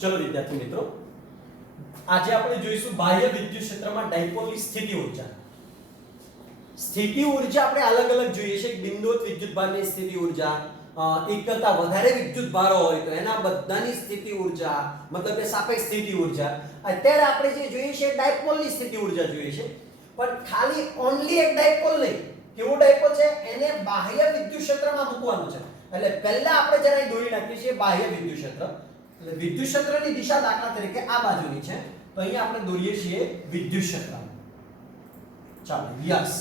ચલો વિદ્યાર્થી મિત્રો, આજે આપણે જોઈશું બાહ્ય વિદ્યુત ક્ષેત્રમાં ડાયપોલની સ્થિતિ ઊર્જા. સ્થિતિ ઊર્જા આપણે અલગ અલગ જોઈએ છે. બિંદુવત વિદ્યુત ભારની સ્થિતિ ઊર્જા, એક કરતા વધારે વિદ્યુત ભારો હોય તો એના બધાની સ્થિતિ ઊર્જા, મતલબ કે સાપેક્ષ સ્થિતિ ઊર્જા. અત્યારે આપણે જે જોઈએ છે ડાયપોલની સ્થિતિ ઊર્જા જોઈએ છે, પણ ખાલી ઓન્લી એક ડાયપોલ નહીં. કેવો ડાયપોલ છે? એને બાહ્ય વિદ્યુત ક્ષેત્રમાં મૂકવાનું છે. એટલે પહેલા આપણે જરા દોરી નાખીએ છીએ બાહ્ય વિદ્યુત ક્ષેત્ર. એટલે વિદ્યુત ક્ષેત્રની દિશા દાખલા તરીકે આ બાજુની છે, તો અહીંયા આપણે દોરીએ છીએ વિદ્યુત ક્ષેત્ર. ચાલો, યસ.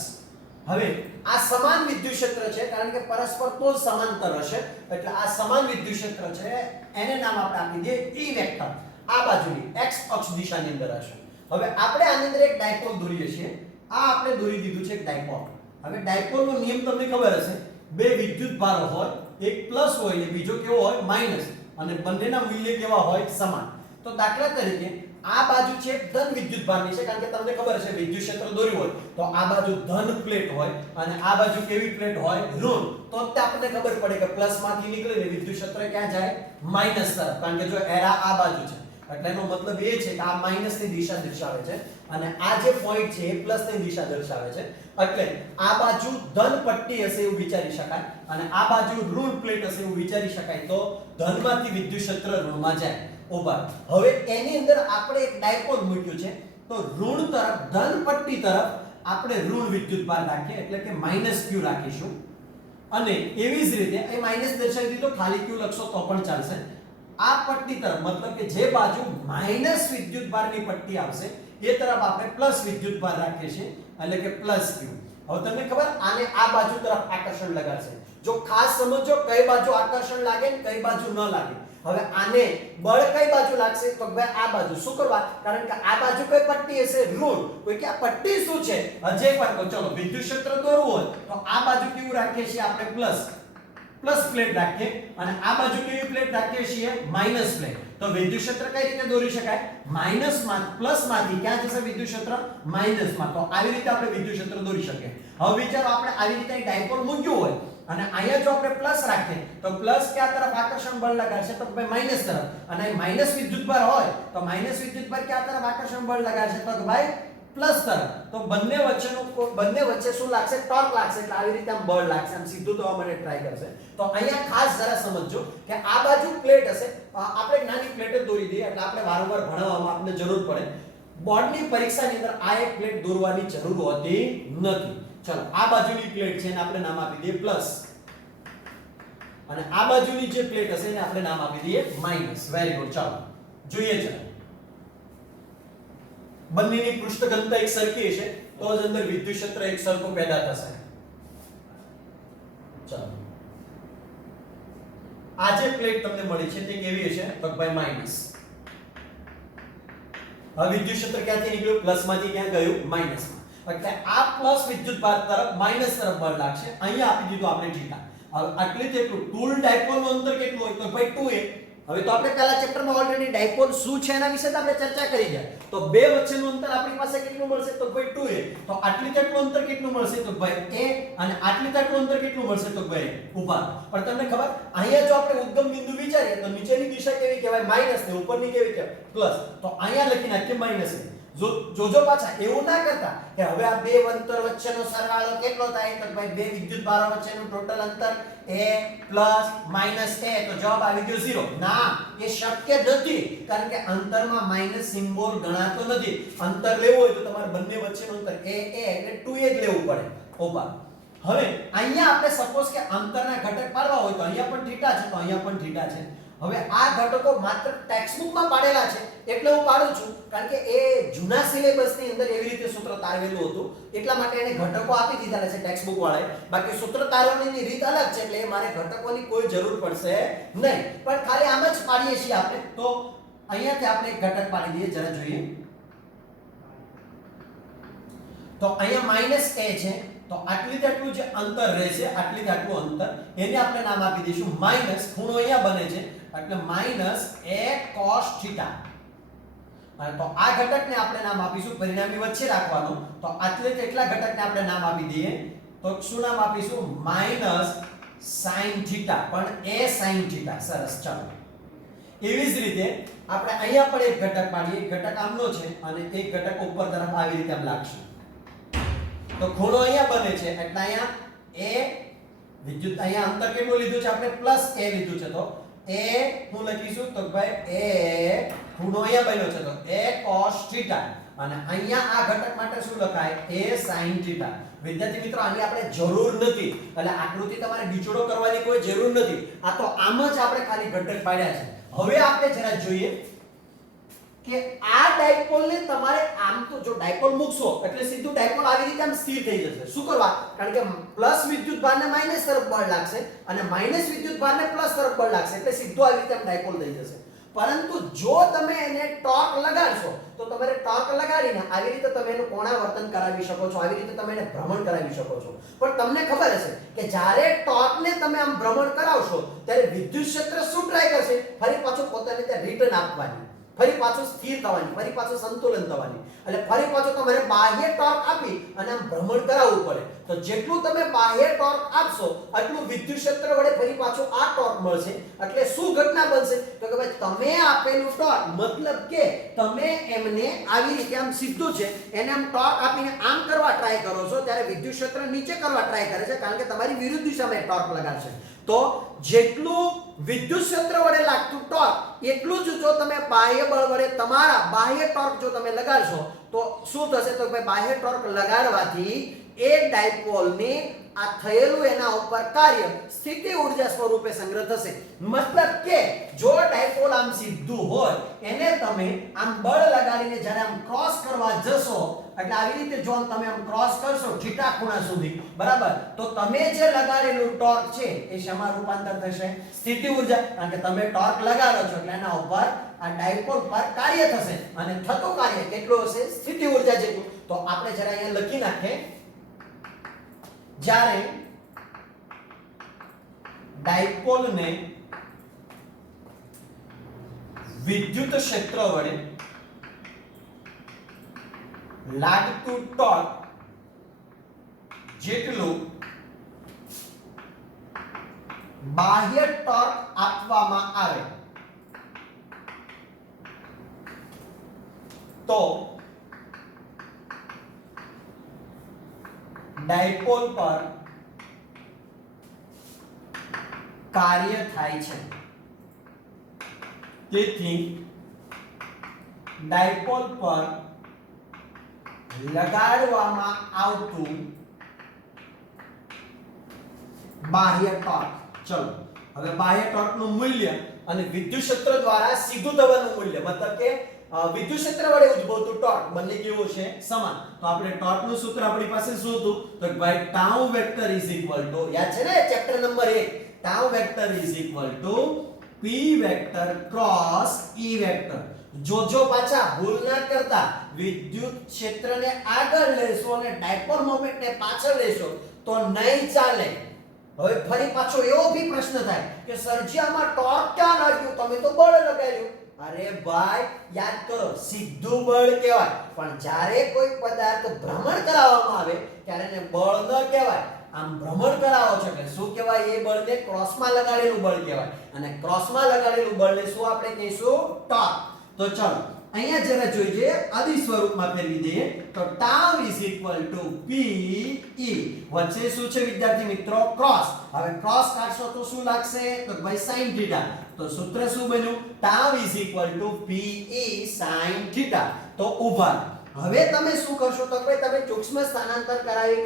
હવે આ સમાન વિદ્યુત ક્ષેત્ર છે, કારણ કે પરસ્પર તો જ સમાંતર હશે. એટલે આ સમાન વિદ્યુત ક્ષેત્ર છે, એને નામ આપણે આપી દઈએ E વેક્ટર. આ બાજુની x અક્ષ દિશાની અંદર હશે. હવે આપણે આની અંદર એક ડાયપોલ દોરીએ છીએ. આ આપણે દોરી દીધું છે એક ડાયપોલ. હવે ડાયપોલનો નિયમ તમને ખબર હશે, બે વિદ્યુત ભારો હોય, એક પ્લસ હોય ને બીજો કેવો હોય? માઈનસ. અને બંનેના મૂલ્ય કેવા હોય? સમાન. તો દાખલા તરીકે આ બાજુ છે ધન વિદ્યુત ભારની છે, કારણ કે તમને ખબર છે વિદ્યુત ક્ષેત્ર દોર્યું હોય તો આ બાજુ ધન પ્લેટ હોય અને આ બાજુ કેવી પ્લેટ હોય? ઋણ. તો આપણને ખબર પડે કે પ્લસ માંથી નીકળીને વિદ્યુત ક્ષેત્ર ક્યાં જાય? માઈનસ તરફ. કારણ કે જો એરા આ બાજુ છે એટલે એનો મતલબ એ છે કે આ માઈનસ ની દિશા દર્શાવે છે અને આ જે પોઈન્ટ છે એ પ્લસ ની દિશા દર્શાવે છે. એટલે આ બાજુ ધન પટ્ટી હશે એવું વિચારી શકાય અને આ બાજુ ઋણ પ્લેટ હશે એવું વિચારી શકાય. તો ધનમાંથી વિદ્યુત ક્ષેત્ર ઋણમાં જાય. ઓબર. હવે એની અંદર આપણે એક ડાયપોલ મૂક્યું છે, તો ઋણ તરફ, ધન પટ્ટી તરફ આપણે ઋણ વિદ્યુત ભાર રાખીએ, એટલે કે -q રાખીશું. અને એવી જ રીતે અહીં માઈનસ દર્શાવી દીધો, ખાલી q લખશો તો પણ ચાલશે. આ પટ્ટી તરફ, મતલબ કે જે બાજુ માઈનસ વિદ્યુત ભારની પટ્ટી આવશે એ તરફ આપણે પ્લસ વિદ્યુત ભાર રાખીએ છીએ, એટલે કે q. હવે તમને ખબર, આને આ બાજુ તરફ આકર્ષણ લગાડશે. જો ખાસ સમજો કઈ બાજુ આકર્ષણ લાગે ને કઈ બાજુ ન લાગે. હવે આને બળ કઈ બાજુ લાગશે? તો ભાઈ આ બાજુ. શું કરવા? કારણ કે આ બાજુ કઈ પટ્ટી હશે? ઋણ. કોઈ કે આ પટ્ટી શું છે? હજે એકવાર કહો. ચલો, વિદ્યુત ક્ષેત્ર દોરવું હોય તો આ બાજુ કેવું રાખીએ છીએ આપણે? પ્લસ પ્લેટ રાખીએ અને આ બાજુ કેવી પ્લેટ રાખીએ છીએ? Minus plate. તો વિદ્યુત ક્ષેત્ર કઈ રીતે દોરી શકાય? માઈનસ માં પ્લસ માંથી ક્યાં જશે વિદ્યુત ક્ષેત્ર? માઈનસ માં. તો આવી રીતે આપણે વિદ્યુત ક્ષેત્ર દોરી શકીએ. હવે વિચારો, આપણે આવી રીતે ડાયપોલ મૂક્યું હોય અને અહીંયા જો આપણે પ્લસ રાખીએ તો પ્લસ ક્યાં તરફ આકર્ષણ બળ લગાડશે? તો ભાઈ માઈનસ તરફ. અને માઈનસ વિદ્યુતભાર હોય તો માઈનસ વિદ્યુતભાર ક્યાં તરફ આકર્ષણ બળ લગાડશે? તો ભાઈ પ્લસ તરફ. તો બંને વચ્ચે શું લાગશે? ટોર્ક લાગશે. એટલે આવી રીતે આમ બળ લાગશે, આમ સીધું થવા માટે ટ્રાય કરશે. તો અહીંયા ખાસ જરા સમજજો કે આ બાજુ પ્લેટ હશે, આપણે નાની પ્લેટ જ દોરી દઈએ એટલે આપણે વારંવાર ભણાવવામાં આપણને જરૂર પડે. બોર્ડની પરીક્ષાની અંદર આ એક પ્લેટ દોરવાની જરૂર હોતી નથી. ચલો, આ બાજુની પ્લેટ છે એને આપણે નામ આપી દઈએ પ્લસ અને આ બાજુની જે પ્લેટ હશે એને આપણે નામ આપી દઈએ માઈનસ. Very good. ચાલો જોઈએ. ચલો, બંનેની પૃષ્ઠ ઘનતા એક સરખી હશે તો જ અંદર વિદ્યુત ક્ષેત્ર એક સરખું પેદા થશે. ચાલો, આ જે પ્લેટ તમને મળી છે તે કેવી હશે? તો ભાઈ માઈનસ. હવે વિદ્યુત ક્ષેત્ર ક્યાંથી નીકળ્યું? પ્લસ માંથી ક્યાં ગયું? માઈનસ માં. એટલે આ પ્લસ વિદ્યુત ભાર તરફ માઈનસ તરફ બળ લાગશે. અહીંયા આપી દીધું આપણે થીટા. હવે આટલી જેટલું ટૂલ ડાયપોલનું અંતર કેટલું હોય? તો ભાઈ 2a. હવે તો આપણે પહેલા ચેપ્ટરમાં ઓલરેડી ડાયપોલ શું છે એના વિશે આપણે ચર્ચા કરી ગયા. તો બે વચ્ચેનું અંતર આપણી પાસે કેટલું મળશે? તો ભાઈ 2a. તો આટલી જેટલું અંતર કેટલું મળશે? તો ભાઈ a. અને આટલી જેટલું અંતર કેટલું મળશે? તો ભાઈ ઉપર. પણ તમને ખબર, અહીંયા જો આપણે ઉદ્ગમ બિંદુ વિચારીએ તો નીચેની દિશા કેવી કહેવાય? માઈનસ ને ઉપરની કેવી કહેવાય? પ્લસ. તો અહીંયા લખી નાખીએ માઈનસ. જોજો પાછા એવું ના કરતા કે હવે આ બે અંતર વચ્ચેનો સરવાળો કેટલો થાય? તો ભાઈ બે વિદ્યુત ભારો વચ્ચેનું ટોટલ અંતર a + -a. તો જવાબ આવી ગયો 0. ના, એ શક્ય નથી, કારણ કે અંતરમાં માઈનસ સિમ્બોલ ગણાતો નથી. અંતર લેવું હોય તો તમારે બંને વચ્ચેનું અંતર a એટલે 2a જ લેવું પડે. ઓપા. હવે અહીંયા આપણે સપોઝ કે અંતરના ઘટક પાડવા હોય તો અહીંયા પણ થીટા છે, તો અહીંયા પણ થીટા છે. હવે આ ઘટકો માત્ર ટેક્સ્ટબુકમાં પાડેલા છે એટલે હું પાડું છું, કારણ કે એ જૂના સિલેબસની અંદર એવી રીતે સૂત્ર તારવેલું હતું એટલા માટે એને ઘટકો આપી દીધા છે ટેક્સ્ટબુક વાળાએ. બાકી સૂત્ર તારવણીની રીત અલગ છે એટલે મારે ઘટકોની કોઈ જરૂર પડશે નહીં, પણ ખાલી આમ જ પાડીએ છીએ આપણે. તો અહીંયાથી આપણે એક ઘટક પાડી દઈએ, જરા જોઈએ. તો અહીંયા -a છે, તો આટલી આટલું જે અંતર રહેશે, આટલી આટલું અંતર, એને આપણે નામ આપી દઈશું માઈનસ. ખૂણો અહીંયા બને છે એટલે -a cos θ. તો આ ઘટકને આપણે નામ આપીશું, પરિણામી વચ્ચે રાખવાનું. તો આટલે કેટલા ઘટકને આપણે નામ આપી દઈએ? તો શું નામ આપીશું? -sin θ. પણ a sin θ. સરસ. ચાલો, એવી જ રીતે આપણે અહીંયા પણ એક ઘટક પાડીએ, એક ઘટક આમનો છે અને એક ઘટક ઉપર તરફ આવી રીતે આમ લાગશું તો ખૂણો અહીંયા બને છે એટલે અહીંયા a વિદ્યુત અહીંયા અંતર કેટલું લીધું છે આપણે પ્લસ a લીધું છે તો a હું લખીશું તો ભાઈ a ખૂણો અહીંયા બન્યો છે તો a cos θ અને અહીંયા આ ઘટક માટે શું લખાય a sin θ. વિદ્યાર્થી મિત્રો આની આપણે જરૂર નથી એટલે આકૃતિ તમારે બીચોડો કરવાની કોઈ જરૂર નથી. આ તો આમ જ આપણે ખાલી ઘટક પાડ્યા છે. હવે આપણે જરા જોઈએ કે આ ડાયપોલ ને તમારે આમ તો જો ડાયપોલ મૂકશો એટલે સીધું ડાયપોલ આવી રીતે આમ સ્થિર થઈ જશે. શું કરવા? કારણ કે પ્લસ વિદ્યુત ભારને માઈનસ તરફ બળ લાગશે અને માઈનસ વિદ્યુત ભારને પ્લસ તરફ બળ લાગશે એટલે સીધું આવી રીતે આમ ડાયપોલ થઈ જશે. પરંતુ જો તમે એને ટોર્ક લગાડશો તો તમારે ટોર્ક લગાડીને આવી રીતે તમે એનું કોણાવર્તન કરાવી શકો છો, આવી રીતે તમે એને ભ્રમણ કરાવી શકો છો. પણ તમને ખબર હશે કે જ્યારે ટોર્કને તમે આમ ભ્રમણ કરાવશો ત્યારે વિદ્યુત ક્ષેત્ર શું ટ્રાય કરશે? ફરી પાછું પોતાને ત્યાં રિટર્ન આપવાની, ફરી પાછું સ્થિર થવાની, ફરી પાછું સંતુલન થવાની. એટલે ફરી પાછું તમારે બાહ્ય ટોર્ક આપી અને આમ ભ્રમણ કરાવવું પડે. તો જેટલું તમે બાહ્ય ટોર્ક આપશો એટલું વિદ્યુત ક્ષેત્ર વડે ફરી પાછું આ ટોર્ક મળશે. એટલે શું ઘટના બનશે? તો કે ભાઈ તમે આપેલું ટોર્ક મતલબ કે તમે એમને આવી રીતે આમ સીધું છે એને આમ ટોર્ક આપીને આમ કરવા ટ્રાય કરો છો ત્યારે વિદ્યુત ક્ષેત્ર નીચે કરવા ટ્રાય કરે છે કારણ કે તમારી વિરુદ્ધ દિશામાં ટોર્ક લગાડશે. તો જેટલું વિદ્યુત ક્ષેત્ર વડે લાગતું ટોર્ક એટલું જ જો તમે બાહ્ય બળ વડે તમારા બાહ્ય ટોર્ક જો તમે લગાડશો તો શું થશે? તો ભાઈ બાહ્ય ટોર્ક લગાડવાથી એ ડાયપોલને આ થયેલું એના ઉપર કાર્ય સ્થિતિ ઊર્જા સ્વરૂપે સંગ્રહ થશે. મતલબ કે જો ડાયપોલ આમ સીધું હોય એને તમે આમ બળ લગાડીને જ્યારે આમ ક્રોસ કરવા જશો એટલે આવી રીતે જો તમે આમ ક્રોસ કરશો થીટા ખૂણા સુધી બરાબર તો તમે જે લગાડેલું ટોર્ક છે એ શેમાં રૂપાંતર થશે? સ્થિતિ ઊર્જા. કારણ કે તમે ટોર્ક લગાડો છો એટલે એના ઉપર આ ડાયપોલ પર કાર્ય થશે અને થતું કાર્ય કેટલું હશે? સ્થિતિ ઊર્જા જેટલું. તો આપણે જરા અહીંયા લખી નાખીએ જ્યારે ડાયપોલને વિદ્યુત ક્ષેત્ર વડે લાગતું ટોર્ક જેટલું બાહ્ય ટોર્ક આપવામાં આવે તો ડાયપોલ પર કાર્ય થાય છે. તેથી ડાયપોલ પર લગાડવામાં આવતું બાહ્ય ટોર્ક. ચલો હવે બાહ્ય ટોર્કનું મૂલ્ય અને વિદ્યુત ક્ષેત્ર દ્વારા સીધું થવાનું મૂલ્ય મતલબ કે વિદ્યુત ક્ષેત્ર વડે ઉદ્ભવતું ટોર્ક બંને કેવું છે? સમાન. તો આપણે ટોર્કનું સૂત્ર આપણી પાસે શું હતું? તો ભાઈ tau vector is equal to યાદ છે ને chapter number 1 tau vector is equal to p vector cross e vector. જો પાછા ભૂલ ના કરતા વિદ્યુત ક્ષેત્રને આગળ લેશો અને ડાયપોલ મોમેન્ટને પાછળ લેશો તો નહીં ચાલે. હવે ફરી પાછો એવો ભી પ્રશ્ન થાય કે સરજી આમાં ટોર્ક ક્યાં લાગ્યું? તમે તો બળ લગાડ્યું. અરે ભાઈ યાદ કરો સીધું બળ કહેવાય પણ જ્યારે કોઈ પદાર્થ ભ્રમણ કરાવવામાં આવે ત્યારે એને બળ ન કહેવાય. આમ ભ્રમણ કરાવો છો કે શું કહેવાય? એ બળને ક્રોસમાં લગાડેલું બળ કહેવાય અને ક્રોસમાં લગાડેલું બળને શું આપણે કહીશું? ટોર્ક. તો ચલો અહીંયા જરા જોઈએ આદિ સ્વરૂપમાં ફેરવી દઈએ તો tau is equal to p e વચ્ચે શું છે વિદ્યાર્થી મિત્રો? ક્રોસ. હવે ક્રોસ કાઢશો તો શું લાગશે? તો ભાઈ sin θ. તો સૂત્ર શું બન્યું? Tau is equal to p e sin θ. તો ઉભા હવે તમે શું કરશો? તો ભાઈ તમે સૂક્ષ્મ સ્થાનાંતર કરાવી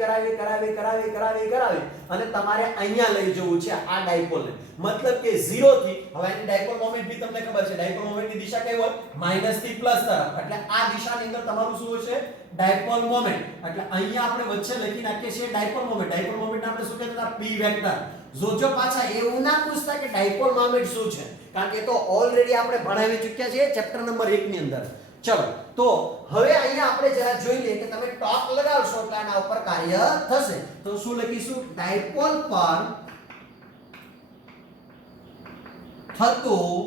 અને તમારે અહીંયા લઈ જવું છે આ ડાયપોલને. મતલબ કે 0 થી હવે એની ડાયપોલ મોમેન્ટ ભી તમને ખબર છે ડાયપોલ મોમેન્ટની દિશા કઈ હોય? માઈનસ થી પ્લસ તરફ. એટલે આ દિશાની અંદર તમારું શું હશે? Dipole moment. એટલે અહીંયા આપણે વચ્ચે લખી નાખીએ છીએ ડાયપોલ મોમેન્ટ. ડાયપોલ મોમેન્ટ આપણે શું કહેતા હતા? p vector. જો પાછા એવું ના પૂછતા કે ડાયપોલ મોમેન્ટ શું છે કારણ કે તો ઓલરેડી આપણે ભણાવી ચૂક્યા છીએ ચેપ્ટર નંબર 1 ની અંદર. ચલો તો હવે અહીંયા આપણે જરા જોઈ લઈએ કે તમે ટોર્ક લગાવશો એટલે આના ઉપર કાર્ય થશે. તો શું લખીશું? ડાયપોલ પર થતું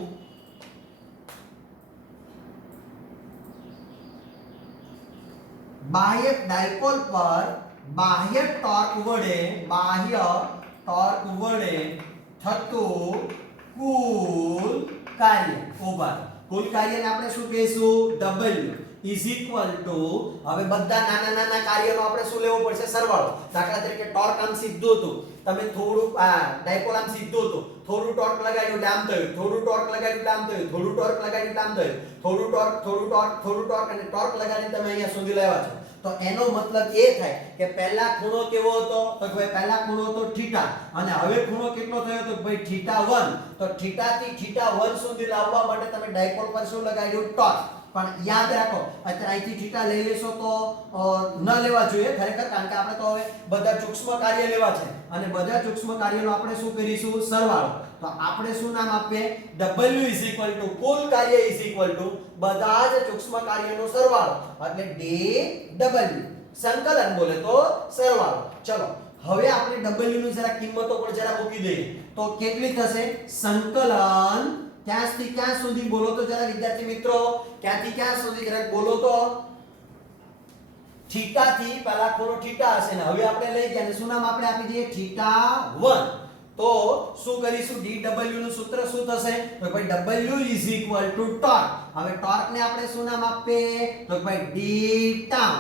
બાહ્ય ડાયપોલ પર બાહ્ય ટોર્ક વડે થતું કુલ કાર્ય ઓવર કુલ કાર્યને આપણે શું કહીશું W ઇઝ ઇક્વલ ટુ હવે બધા નાના નાના કાર્યનો આપણે શું લેવો પડશે સરવાળો દાખલા તરીકે ટોર્ક આમ સીધું હતું તમે થોડું ડાયપોલ આમ સીધું હતું થોડું ટોર્ક લગાડ્યું એટલે આમ થયું થોડું ટોર્ક લગાડ્યું એટલે આમ થયું થોડું ટોર્ક લગાડ્યું એટલે આમ થયું થોડું ટોર્ક અને ટોર્ક લગાડીને તમે અહીંયા સુધી લાવ્યા છો તો એનો મતલબ એ થાય કે પહેલા ખૂણો કેવો હતો તો ભાઈ પહેલા ખૂણો હતો થીટા અને હવે ખૂણો કેટલો થયો તો ભાઈ થીટા 1 તો થીટા થી થીટા 1 સુધી લાવવા માટે તમે ડાયપોલ પર શું લગાડ્યું ટોર્ક પણ યાદ રાખો અત્યારે અહીંથી થીટા લઈ લેશો તો ન લેવા જોઈએ ખરેખર કારણ કે આપણે તો હવે બધા સૂક્ષ્મ કાર્ય લેવા છે અને બધા સૂક્ષ્મ કાર્યનો આપણે શું કરીશું સરવાળો તો આપણે શું નામ આપીએ W કુલ કાર્ય બધા જ સૂક્ષ્મ કાર્યનો સરવાળો એટલે DW સંકલન બોલે તો સરવાળો ચલો હવે આપણે W નું જરા કિંમતો પણ જરા મૂકી દઈએ તો કેટલી થશે સંકલન ક્યાંથી ક્યાં સુધી બોલો તો જરા વિદ્યાર્થી મિત્રો ક્યાંથી ક્યાં સુધી જરા બોલો તો થીટા થી પહેલા ખૂણો થીટા હશે ને હવે આપણે લઈ ગયા ને શું નામ આપણે આપી દઈએ થીટા 1 તો શું કરીશું DW નું સૂત્ર શું થશે તો ભાઈ W ટોર્ક હવે ટોર્ક ને આપણે શું નામ આપીએ તો ભાઈ d ટાઉ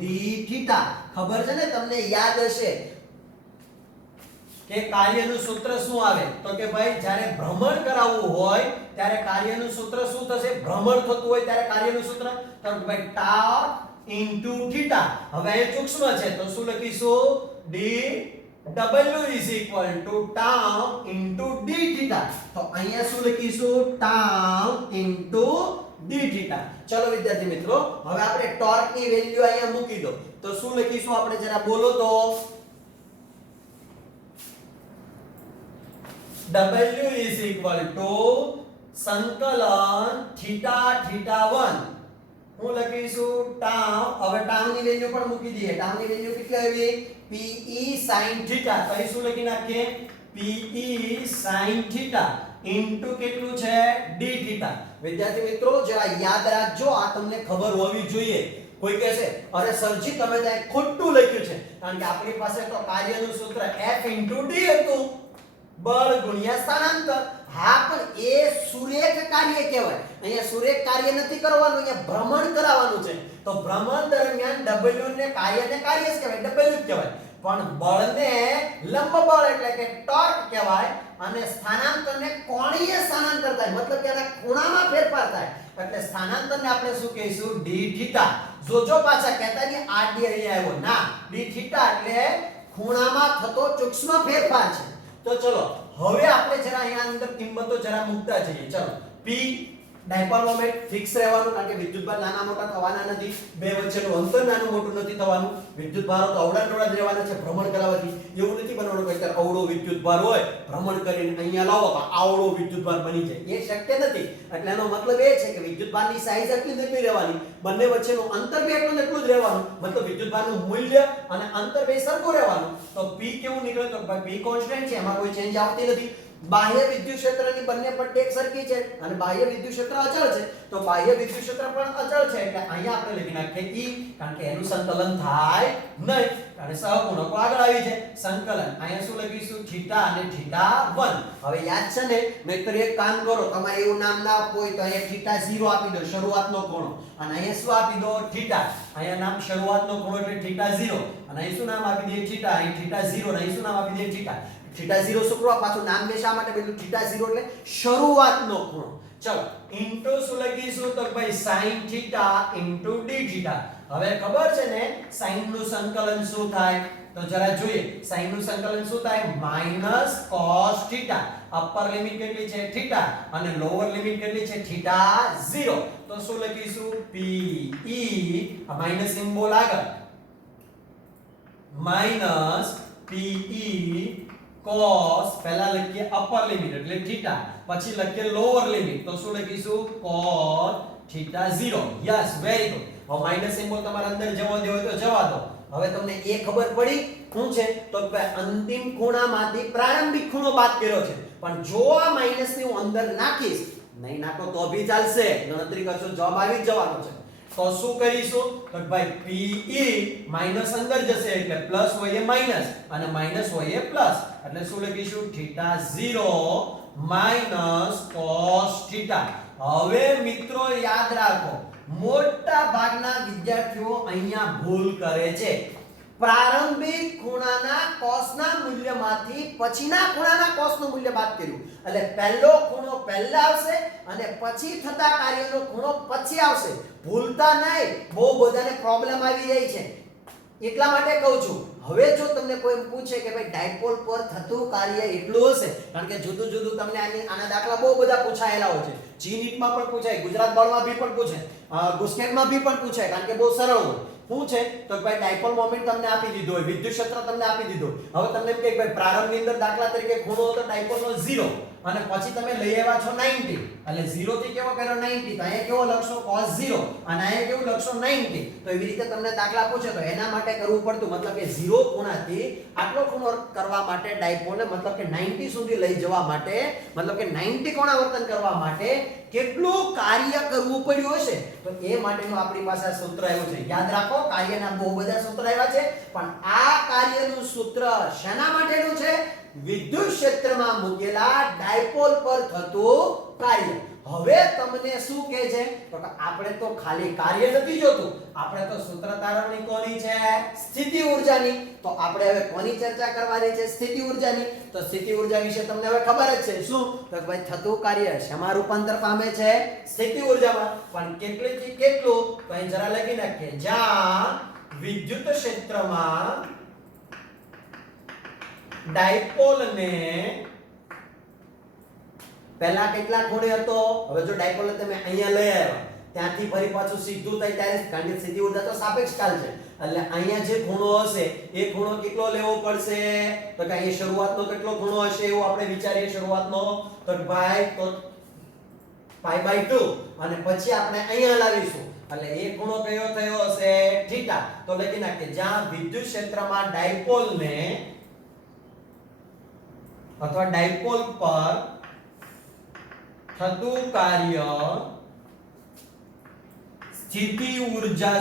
d થીટા ખબર છે ને તમને યાદ હશે કે કાર્યનું સૂત્ર શું આવે તો કે ભાઈ જ્યારે ભ્રમણ કરાવવું હોય ત્યારે કાર્યનું સૂત્ર શું થશે ભ્રમણ થતું હોય ત્યારે કાર્યનું સૂત્ર તો ભાઈ ટોર્ક થીટા હવે એ સૂક્ષ્મ છે તો શું લખીશું d W tau d theta તો અહીંયા શું લખીશું tau d theta ચલો વિદ્યાર્થી મિત્રો હવે આપણે ટોર્ક ની વેલ્યુ અહીંયા મૂકી દો તો શું લખીશું આપણે જરા બોલો તો W સંકલન થીટા 1 હું લખીશું tau હવે tau ની વેલ્યુ પણ મૂકી દઈએ tau ની વેલ્યુ કેટલી આવી Pe sin theta તો અહીં શું લખી નાખીએ Pe sin theta ઇન્ટુ કેટલું છે d theta વિદ્યાર્થી મિત્રો જરા યાદ રાખજો આ તમને ખબર હોવી જોઈએ કોઈ કહેશે અરે સરજી તમે ત્યાં ખોટું લખ્યું છે કારણ કે આપણી પાસે તો કાર્યનું સૂત્ર F d હતું બળ ગુણ્યા સ્થાનાંતર હા પણ એ સુરેખ કાર્ય કહેવાય અહીંયા સુરેખ કાર્ય નથી કરવાનું અહીંયા ભ્રમણ કરાવવાનું છે તો ભ્રમણ દરમિયાન W ને કાર્ય જ કહેવાય W જ કહેવાય પણ બળને લંબ બળ એટલે કે ટોર્ક કહેવાય અને સ્થાનાંતરને કોણીય સ્થાનાંતર થાય મતલબ કે એના ખૂણામાં ફેરફાર થાય એટલે સ્થાનાંતરને આપણે શું કહીશું d થીટા જોજો પાછા કહેતા નહીં આ d અહીંયા આવ્યો ના d થીટા એટલે ખૂણામાં થતો સૂક્ષ્મ ફેરફાર છે તો ચલો હવે આપણે જરા અહીંયા અંદર કિંમતો જરા મૂકતા જઈએ ચલો P ડાયપોલ મોમેન્ટ ફિક્સ રહેવાનું કારણ કે વિદ્યુતભાર નાના મોટા થવાના નથી બે વચ્ચેનું અંતર નાનું મોટું નથી થવાનું વિદ્યુતભારો તો અવડા જ રહેવાના છે ભ્રમણ કરાવવાથી એવું નથી બનવાનું કે અત્યારે અવળો વિદ્યુતભાર હોય ભ્રમણ કરીને અહીંયા લાવો તો આવડો વિદ્યુતભાર બની જાય એ શક્ય નથી એટલે એનો મતલબ એ છે કે વિદ્યુતભારની સાઈઝ એટલી જ એટલી રહેવાની બંને વચ્ચેનું અંતર બે એટલું જ રહેવાનું મતલબ વિદ્યુતભારનું મૂલ્ય અને અંતર બે સરખું રહેવાનું તો P કેવું નીકળે તો ભાઈ P કોન્સ્ટન્ટ છે એમાં કોઈ ચેન્જ આવતી નથી બાહ્ય વિદ્યુત ક્ષેત્રની બંને પટ્ટી એક સરખી છે અને બાહ્ય વિદ્યુત ક્ષેત્ર અચળ છે તો બાહ્ય વિદ્યુત ક્ષેત્ર પણ અચળ છે એટલે અહીંયા આપણે લખી નાખીએ E કારણ કે એનું સંકલન થાય નહીં અને સહગુણકો આગળ આવી છે સંકલન અહીંયા શું લખીશું થીટા અને થીટા 1 હવે યાદ છે ને નહીતર એક કામ કરો તમારે એવું નામ ના આપવું હોય તો અહીંયા થીટા 0 આપી દો શરૂઆતનો ખૂણો અને અહીંયા શું આપી દો થીટા અહીંયા નામ શરૂઆતનો ખૂણો એટલે થીટા 0 અને અહીં શું નામ આપી દઈએ થીટા અહીં થીટા 0 અને અહીં શું નામ આપી દઈએ થીટા થીટા 0 શું કરવા પાછું નામ બે શા માટે બેલું થીટા 0 એટલે શરૂઆતનો ખૂણો ચલો ઇન્ટુ શું લખીશું તો ભાઈ sin theta into d theta હવે ખબર છે ને sin નું સંકલન શું થાય તો જરા જોઈએ sin નું સંકલન શું થાય minus cos theta upper limit કેટલી છે થીટા અને લોઅર લિમિટ કેટલી છે થીટા 0 તો શું લખીશું P E આ માઈનસ સિમ્બોલ આગળ માઈનસ P E cos પહેલા લખીએ અપર લિમિટ એટલે થીટા પછી લખીએ લોઅર લિમિટ તો શું લખીશું cos theta 0 yes very good હવે માઈનસ સિમ્બોલ તમારા અંદર જવા દેવો તો જવા દો હવે તમને એ ખબર પડી શું છે તો કે અંતિમ ખૂણામાંથી પ્રારંભિક ખૂણો બાદ કર્યો છે પણ જો આ માઈનસ ની હું અંદર નાખીશ નહીં નાખો તો ભી ચાલશે ગણતરી કરશો જવાબ આવી જ જવાનો છે તો શું કરીશું તો ભાઈ PE માઈનસ અંદર જશે એટલે પ્લસ હોય એ માઈનસ અને માઈનસ હોય એ પ્લસ એટલે શું લખીશું થીટા 0 માઈનસ cos થીટા. હવે મિત્રો યાદ રાખો, મોટા ભાગના વિદ્યાર્થીઓ અહીંયા ભૂલ કરે છે. પ્રારંભિક ખૂણાના cosના મૂલ્યમાંથી પછીના ખૂણાના cosનું મૂલ્ય બાદ કર્યું, એટલે પહેલો ખૂણો પહેલા આવશે અને પછી થતા કાર્યનો ખૂણો પછી આવશે. ભૂલતા નહીં, બહુ બધાને પ્રોબ્લેમ આવી જાય છે. એટલા માટે કહું છું, હવે જો તમને કોઈ પૂછે કે ભાઈ ડાયપોલ પર થતું કાર્ય એટલું હશે, કારણ કે જુદું જુદું તમને આના દાખલા બહુ બધા પૂછાયેલા હોય છે. જી નીટમાં પણ પૂછાય, ગુજરાત બોર્ડમાં બી પણ પૂછે, ગુસ્કેટમાં બી પણ પૂછાય, કારણ કે બહુ સરળ હોય. શું છે તો ભાઈ ડાયપોલ મોમેન્ટ તમને આપી દીધો હોય, વિદ્યુત ક્ષેત્ર તમને આપી દીધો. હવે તમને એમ કે ભાઈ પ્રારંભની અંદર દાખલા તરીકે ખૂણો હતો ડાયપોલનો 0 અને પછી તમે લઈ આવ્યા છો 90, એટલે 0 થી કેવો કર્યો 90, તો અહીંયા કેવો લખશો cos 0 અને અહીંયા કેવું લખશો 90. તો એવી રીતે તમને દાખલા પૂછે તો એના માટે કરવું પડતું, મતલબ કે 0 ખૂણાથી આટલો ખૂણો કરવા માટે ડાયપોલને મતલબ કે 90 સુધી લઈ જવા માટે, મતલબ કે 90 કોણાવર્તન કરવા માટે કેટલું કાર્ય કરવું પડ્યું હશે. તો એ માટેનું આપણી પાસે સૂત્ર આવ્યું છે. યાદ રાખો, કાર્યના બહુ બધા સૂત્ર આવ્યા છે, પણ આ કાર્યનું સૂત્ર શેના માટેનું છે? વિદ્યુત ક્ષેત્રમાં મૂકેલા ડાયપોલ પર થતું કાર્ય. હવે તમને શું કહે છે તો કે આપણે તો ખાલી કાર્ય નથી જોતું, આપણે તો સૂત્ર તારવણી કોની છે? સ્થિતિ ઊર્જાની. તો આપણે હવે કોની ચર્ચા કરવાની છે? સ્થિતિ ઊર્જાની. તો સ્થિતિ ઊર્જા વિશે તમને હવે ખબર જ છે. શું? તો ભાઈ થતું કાર્ય શેમાં રૂપાંતર પામે છે? સ્થિતિ ઊર્જામાં. પણ કેટલેથી કેટલું? તો અહીં જરા લખી નાખીએ, જ્યાં વિદ્યુત ક્ષેત્રમાં ડાયપોલને પહેલા કેટલા ખૂણે હતો? હવે જો ડાયપોલ તમે અહીંયા લઈ આવ્યા, ત્યાંથી ફરી પાછું સીધું થાય ત્યારે, કારણ કે સ્થિતિ ઊર્જા તો સાપેક્ષ કાલ છે, એટલે અહીંયા જે ખૂણો હશે એ ખૂણો કેટલો લેવો પડશે? તો કે અહીંયા શરૂઆતનો કેટલો ખૂણો હશે એવું આપણે વિચારીએ. શરૂઆતનો તો ભાઈ તો π/2 અને પછી આપણે અહીંયા લાવીશું, એટલે એ ખૂણો કયો થયો હશે? થીટા. તો લખી નાખીએ, જ્યાં વિદ્યુત ક્ષેત્રમાં ડાયપોલને અથવા ડાયપોલ પર થતું કાર્ય સ્થિતિ ઊર્જા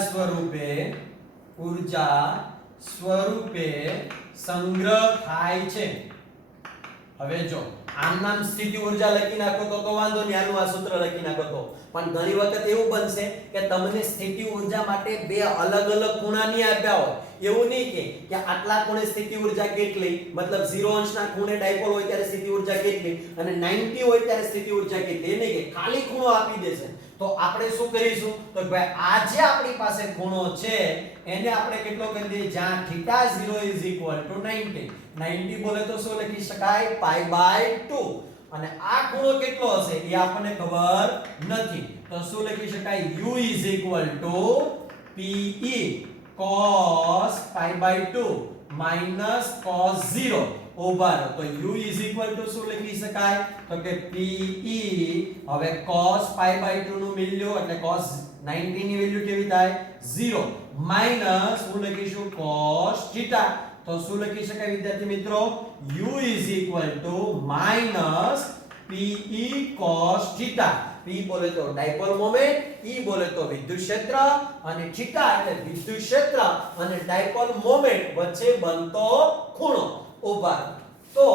સ્વરૂપે સંગ્રહ થાય છે. હવે જો આમ નામ સ્થિતિ ઊર્જા લખી નાખો તો વાંધો નહીં, આનું આ સૂત્ર લખી નાખો તો. પણ ઘણી વખત એવું બનશે કે તમને સ્થિતિ ઊર્જા માટે બે અલગ અલગ ખૂણા નહીં આપ્યા હોય. એવું નહીં કે આટલા ખૂણે સ્થિતિ ઊર્જા કેટલી, મતલબ 0 અંશના ખૂણે ડાયપોલ હોય ત્યારે સ્થિતિ ઊર્જા કેટલી અને 90 હોય ત્યારે સ્થિતિ ઊર્જા કેટલી, એ નહીં કે ખાલી ખૂણો આપી દેશે. તો આપણે શું કરીશું તો ભાઈ આ જે આપણી પાસે ખૂણો છે એને આપણે કેટલો કરી દઈએ? જ્યાં θ0 90. 90 બોલે તો શું લખી શકાય? π/2. અને આ ખૂણો કેટલો હશે એ આપણને ખબર નથી, તો શું લખી શકાય? u Pe cos π/2 minus cos 0 over. તો u શું લખી શકાય? તો કે Pe હવે cos π/2 નું મૂલ્ય એટલે cos 90 ની વેલ્યુ કેવી થાય? 0 minus શું લખીશું? cos θ. તો શું લખી શકાય વિદ્યાર્થી મિત્રો? u minus Pe cos θ. P બોલે તો ડાયપોલ મોમેન્ટ, E બોલે તો વિદ્યુત ક્ષેત્ર અને θ એટલે વિદ્યુત ક્ષેત્ર અને ડાયપોલ મોમેન્ટ વચ્ચે બનતો ખૂણો. ઉભા. તો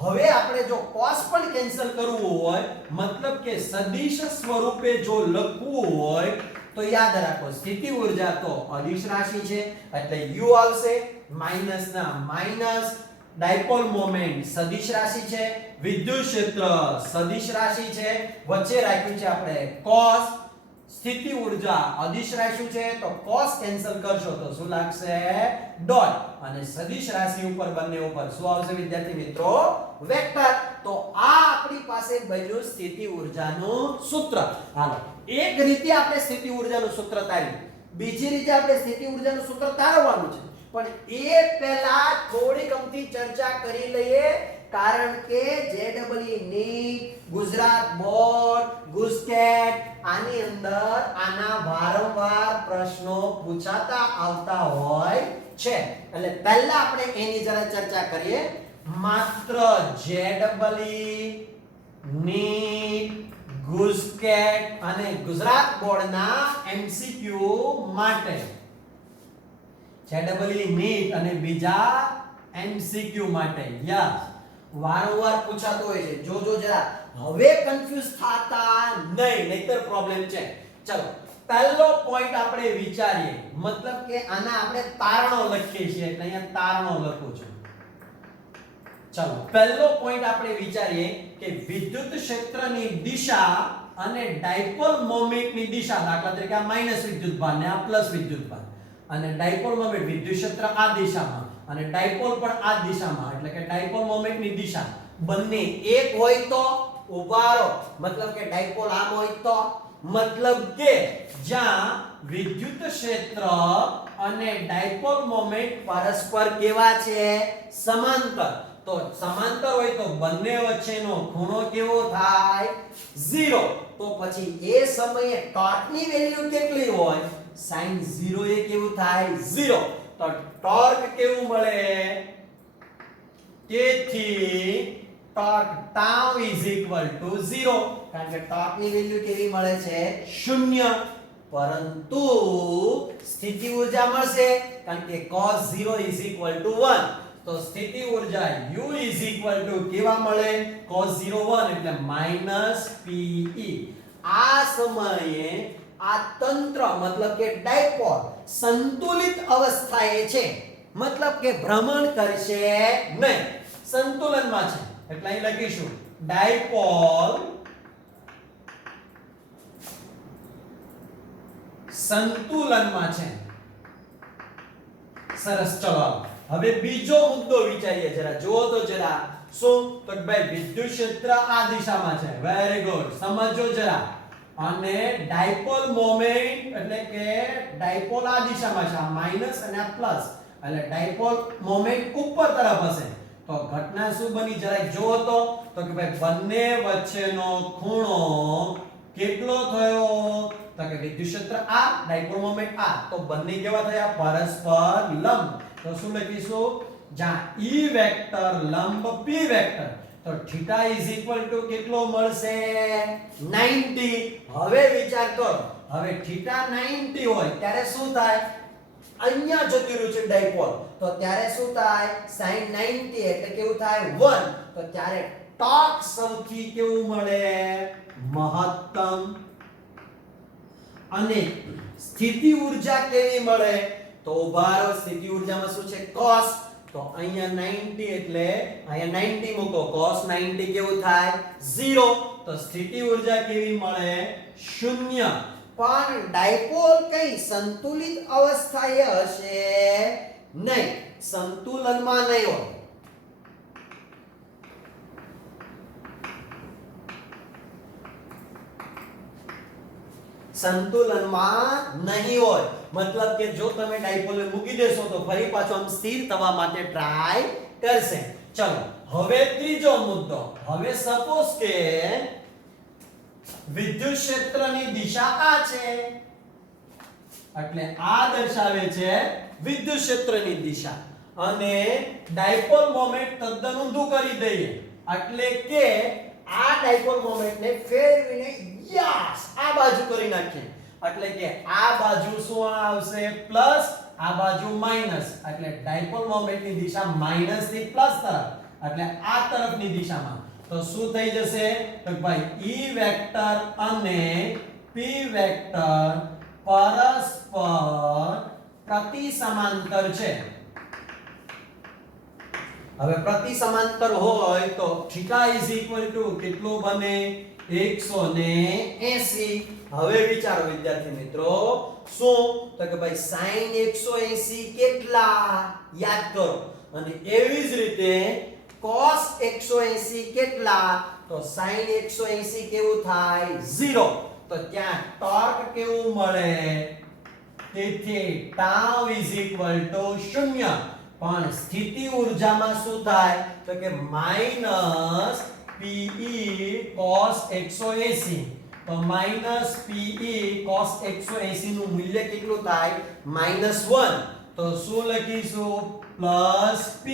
હવે આપણે જો cos પણ કેન્સલ કરવું હોય, મતલબ કે સદિશ સ્વરૂપે જો લખવું હોય તો યાદ રાખો સ્થિતિ ઊર્જા તો અદિશ રાશિ છે એટલે u આવશે, માઈનસ ના માઈનસ, ડાયપોલ મોમેન્ટ સદિશ રાશિ છે, વિદ્યુત ક્ષેત્ર સદિશ રાશિ છે, વચ્ચે રાખ્યું છે આપણે cos, સ્થિતિ ઊર્જા અદિશ રાશિ છે તો cos કેન્સલ કરશો તો શું લાગશે? ડોટ. અને સદિશ રાશિ ઉપર બંને ઉપર શું આવશે વિદ્યાર્થી મિત્રો? વેક્ટર. તો આ આપણી પાસે બન્યું સ્થિતિ ઊર્જાનું સૂત્ર. હાલો એક રીતે આપણે સ્થિતિ ઊર્જાનું સૂત્ર તાર્યું, બીજી રીતે આપણે સ્થિતિ ઊર્જાનું સૂત્ર તારવવાનું છે, પણ એ પહેલા થોડીક અમથી ચર્ચા કરી લઈએ, કારણ કે JEE નીટ, ગુજરાત બોર્ડ, ગુસ્કેટ આની અંદર આના વારંવાર પ્રશ્નો પૂછાતા આવતા હોય છે. એટલે પહેલા આપણે એની જરા ચર્ચા કરીએ. માત્ર JEE નીટ, ગુસ્કેટ અને ગુજરાત બોર્ડના MCQ માટે, JEE નીટ અને બીજા MCQ માટે યસ વારંવાર પૂછાતો હોય છે, જો જરા હવે કન્ફ્યુઝ થાતા નહીં, નહીતર પ્રોબ્લેમ છે. ચલો પહેલો પોઈન્ટ આપણે વિચારીએ, મતલબ કે આના આપણે તારણો લખીએ છીએ, એટલે અહીંયા તારણો લખું છું. ચલો પહેલો પોઈન્ટ આપણે વિચારીએ કે વિદ્યુત ક્ષેત્રની દિશા અને ડાયપોલ મોમેન્ટની દિશા, દાખલા તરીકે આ માઈનસ વિદ્યુતભાર ને આ પ્લસ વિદ્યુતભાર, અને ડાયપોલ મોમેન્ટ વિદ્યુત ક્ષેત્ર આ દિશામાં અને ડાયપોલ પણ આ દિશામાં, એટલે કે ડાયપોલ મોમેન્ટની દિશા બંને એક હોય તો ઉભા રહો, મતલબ કે ડાયપોલ આમ હોય તો, મતલબ કે જ્યાં વિદ્યુત ક્ષેત્ર અને ડાયપોલ મોમેન્ટ પરસ્પર કેવા છે? સમાંતર. તો સમાંતર હોય તો બંને વચ્ચેનો ખૂણો કેવો થાય? 0. તો પછી એ સમયે ટોર્કની વેલ્યુ કેટલી હોય? sin 0 એ કેવું થાય? 0. તો ટોર્ક કેવું મળે? તેથી ટોર્ક tau = 0, કારણ કે ટોર્કની વેલ્યુ કેવી મળે છે? 0. પરંતુ સ્થિતિ ઊર્જા મળશે, કારણ કે cos 0 = 1. તો સ્થિતિ ઊર્જા u = કેવા મળે? cos 0 1 એટલે -pe. આ સમયે આ તંત્ર મતલબ કે ડાયપોલ સંતુલિત અવસ્થાએ છે, મતલબ કે ભ્રમણ કરશે નહીં, સંતુલનમાં છે. એટલે અહીં લખીશું ડાયપોલ સંતુલનમાં છે. સરસ. ચલો હવે બીજો મુદ્દો વિચારીએ, જરા જુઓ તો જરા. શું? તો ભાઈ વિદ્યુત ક્ષેત્ર આ દિશામાં છે, વેરી ગુડ, સમજો જરા. અને ડાયપોલ મોમેન્ટ એટલે કે ડાયપોલ આ દિશામાં છે, આ માઈનસ અને આ પ્લસ, એટલે ડાયપોલ મોમેન્ટ ઉપર તરફ હશે. તો ઘટના શું બની જરા જુઓ તો કે ભાઈ બંને વચ્ચેનો ખૂણો કેટલો થયો? તો કે વિદ્યુત ક્ષેત્ર આ, ડાયપોલ મોમેન્ટ આ, તો બંને કેવા થયા? પરસ્પર લંબ. તો શું લખીશું? જ્યાં E વેક્ટર લંબ P વેક્ટર, તો θ = કેટલો મળશે? 90. હવે વિચાર કરો, હવે θ 90 હોય ત્યારે શું થાય? અહીંયા જતું રહ્યું છે ડાયપોલ, તો ત્યારે શું થાય? sin 90 એટલે કેવું થાય? 1. તો ત્યારે ટોર્ક સૌથી કેવું મળે? મહત્તમ. અને સ્થિતિ ઊર્જા કેવી મળે? તો ઉભા રહો, સ્થિતિ ઊર્જામાં શું છે? cos. તો અહીંયા 90 એટલે અહીંયા 90 મૂકો, cos 90 કેવું થાય? 0. તો સ્થિતિ ઊર્જા કેવી મળે? 0. પણ ડાયપોલ કઈ સંતુલિત અવસ્થાએ હશે નહીં, સંતુલનમાં નહીં હોય. સંતુલનમાં નહીં હોય, મતલબ કે જો તમે ડાયપોલને મૂકી દેશો તો ફરી પાછો આમ સ્થિર થવા માટે ટ્રાય કરશે. ચલો હવે ત્રીજો મુદ્દો. હવે સપોઝ કે વિદ્યુત ક્ષેત્રની દિશા આ છે, એટલે આ દર્શાવે છે વિદ્યુત ક્ષેત્રની દિશા, અને ડાયપોલ મોમેન્ટ તદ્દન ઊંધું કરી દઈએ, એટલે કે આ ડાયપોલ મોમેન્ટને ફેરવીને યસ આ બાજુ કરી નાખીએ, એટલે કે આ બાજુ શું આવશે? પ્લસ, આ બાજુ માઈનસ, એટલે ડાયપોલ મોમેન્ટની દિશા માઈનસ થી પ્લસ તરફ, એટલે આ તરફની દિશામાં. તો શું થઈ જશે? તો ભાઈ E વેક્ટર અને P વેક્ટર પરસ્પર પ્રતિ સમાંતર છે. હવે પ્રતિ સમાંતર હોય તો θ = કેટલું બને? 180. હવે વિચારો વિદ્યાર્થી મિત્રો, શું? તો કે ભાઈ sin 180 કેટલા? યાદ કરો. અને એવી જ રીતે cos 180 કેટલા? તો sin 180 કેવું થાય? 0. તો ત્યાં ટોર્ક કેવું મળે? તેથી tau = 0. પણ સ્થિતિ ઊર્જામાં શું થાય? તો કે માઈનસ Pe cos 180. તો માઈનસ Pe cos 180 નું મૂલ્ય કેટલું થાય? -1. તો શું લખીશું? Plus P.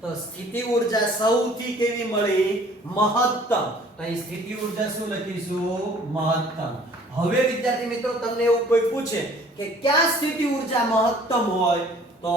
તો સ્થિતિ ઊર્જા સૌથી કેવી મળી? મહત્તમ. તો અહીં સ્થિતિ ઊર્જા શું લખીશું? મહત્તમ. હવે વિદ્યાર્થી મિત્રો તમને એવું કોઈ પૂછે કે ક્યાં સ્થિતિ ઊર્જા મહત્તમ હોય, તો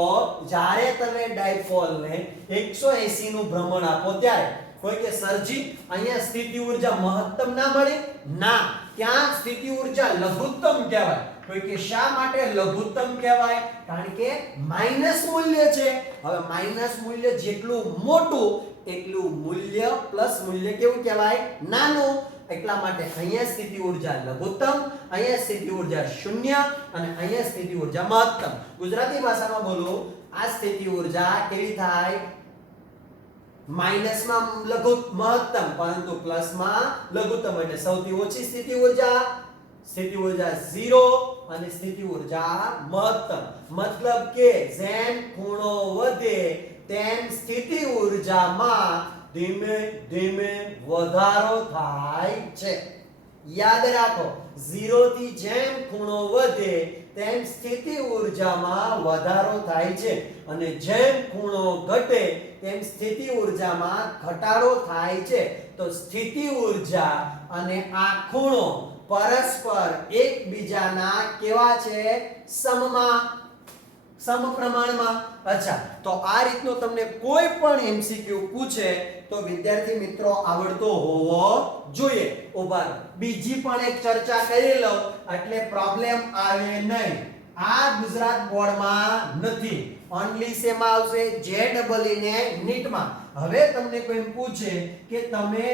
જ્યારે તમે ડાયપોલને 180 નું ભ્રમણ આપો ત્યારે કોઈ કે સરજી અહીંયા સ્થિતિ ઊર્જા મહત્તમ ના મળે, ના, ત્યાં સ્થિતિ ઊર્જા લઘુત્તમ કહેવાય. કોઈ કે શા માટે લઘુત્તમ કહેવાય? કારણ કે માઈનસ મૂલ્ય છે. હવે માઈનસ મૂલ્ય જેટલું મોટું એટલું મૂલ્ય પ્લસ મૂલ્ય કેવું કહેવાય? નાનું. એટલા માટે અહીંયા સ્થિતિ ઊર્જા લઘુત્તમ, અહીંયા સ્થિતિ ઊર્જા શૂન્ય અને અહીંયા સ્થિતિ ઊર્જા મહત્તમ. ગુજરાતી ભાષામાં બોલો, આ સ્થિતિ ઊર્જા કેવી થાય? માઈનસમાં મહત્તમ પરંતુ પ્લસમાં લઘુત્તમ. એટલે સૌથી ઓછી સ્થિતિ ઊર્જા 0 અને સ્થિતિ ઊર્જા મહત્તમ. મતલબ કે જેમ ખૂણો વધે તેમ સ્થિતિ ઊર્જામાં ધીમે ધીમે વધારો થાય છે. યાદ રાખો, 0 થી જેમ ખૂણો વધે તેમ સ્થિતિ ઊર્જામાં વધારો થાય છે અને જેમ ખૂણો ઘટે તેમ સ્થિતિ ઊર્જામાં ઘટાડો થાય છે. તો સ્થિતિ ઊર્જા અને આ ખૂણો પરસ્પર એકબીજાના કેવા છે? સમપ્રમાણમાં. અચ્છા, તો આ રીતનો તમને કોઈ પણ MCQ પૂછે તો વિદ્યાર્થી મિત્રો આવડતો હોવો જોઈએ. ઉભા બીજી પણ એક ચર્ચા કરી લો એટલે પ્રોબ્લેમ આવે નહીં. આ ગુજરાત બોર્ડમાં નથી, ઓન્લી શેમાં આવશે? JEE ને નીટમાં. હવે તમને કોઈ પૂછે કે તમે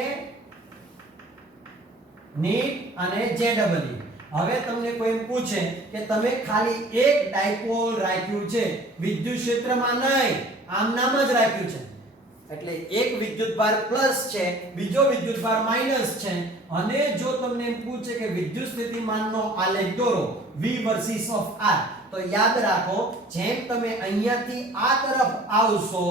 નીટ અને JEE, હવે તમને કોઈ પૂછે કે તમે ખાલી એક ડાયપોલ રાખ્યું છે, વિદ્યુત ક્ષેત્રમાં નહીં, આમ નામ જ રાખ્યું છે, એટલે એક વિદ્યુતભાર પ્લસ છે, બીજો વિદ્યુતભાર માઈનસ છે, અને જો તમને એમ પૂછે કે વિદ્યુત સ્થિતિમાનનો આલેખ દોરો V વર્સિસ ઓફ R, તો યાદ રાખો જેમ તમે અહીંયાથી આ તરફ આવશો